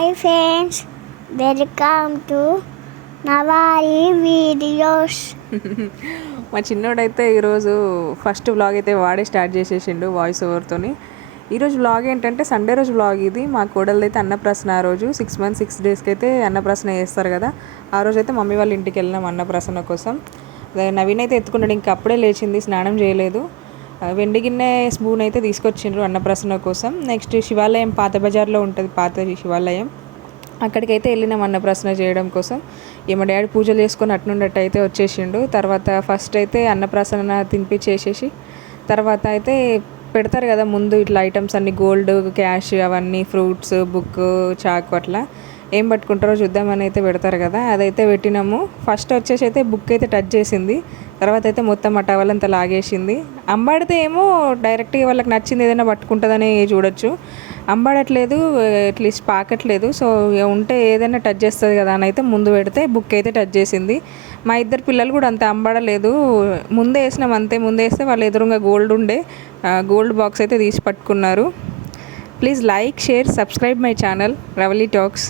Hi friends, welcome to నవారి videos. మా చిన్నోడైతే ఈరోజు ఫస్ట్ వ్లాగ్ అయితే వాడే స్టార్ట్ చేసేసిండు వాయిస్ ఓవర్తోని. ఈరోజు వ్లాగ్ ఏంటంటే సండే రోజు వ్లాగ్ ఇది. మా కోడలు అయితే అన్నప్రాసన ఆ రోజు 6 months 6 daysకి అయితే అన్నప్రాసన చేస్తారు కదా. ఆ రోజు అయితే మమ్మీ వాళ్ళ ఇంటికి వెళ్ళినాం అన్నప్రాసన కోసం. నవీన్ అయితే ఎత్తుకున్నాడు, ఇంకా అప్పుడే లేచింది, స్నానం చేయలేదు. వెండి గిన్నె స్పూన్ అయితే తీసుకొచ్చిండ్రు అన్నప్రాసన కోసం. నెక్స్ట్ శివాలయం పాత బజార్లో ఉంటుంది, పాత శివాలయం, అక్కడికైతే వెళ్ళినాం అన్నప్రాసన చేయడం కోసం. మా డాడీ పూజలు చేసుకొని అట్నుండట్టు అయితే వచ్చేసిండు. తర్వాత ఫస్ట్ అయితే అన్నప్రాసన తినిపించేసేసి తర్వాత అయితే పెడతారు కదా ముందు ఇట్లా ఐటమ్స్ అన్ని, గోల్డ్, క్యాష్, అవన్నీ, ఫ్రూట్స్, బుక్, చాకు, అట్లా ఏం పట్టుకుంటారో చూద్దామని అయితే పెడతారు కదా, అదైతే పెట్టినాము. ఫస్ట్ వచ్చేసి అయితే బుక్ అయితే టచ్ చేసింది, తర్వాత అయితే మొత్తం ఆ టవల్ అంతా లాగేసింది. అంబాడితే ఏమో డైరెక్ట్గా వాళ్ళకి నచ్చింది ఏదైనా పట్టుకుంటుందని చూడొచ్చు, అంబాడట్లేదు, అట్లీస్ట్ పాకట్లేదు. సో ఉంటే ఏదైనా టచ్ చేస్తుంది కదా అని అయితే ముందు పెడితే బుక్ అయితే టచ్ చేసింది. మా ఇద్దరు పిల్లలు కూడా అంత అంబాడలేదు, ముందే వేసినాం అంతే. ముందే వేస్తే వాళ్ళు ఎదురుగా గోల్డ్ ఉండే గోల్డ్ బాక్స్ అయితే తీసి పట్టుకున్నారు. Please like, share, subscribe my channel Ravali talks.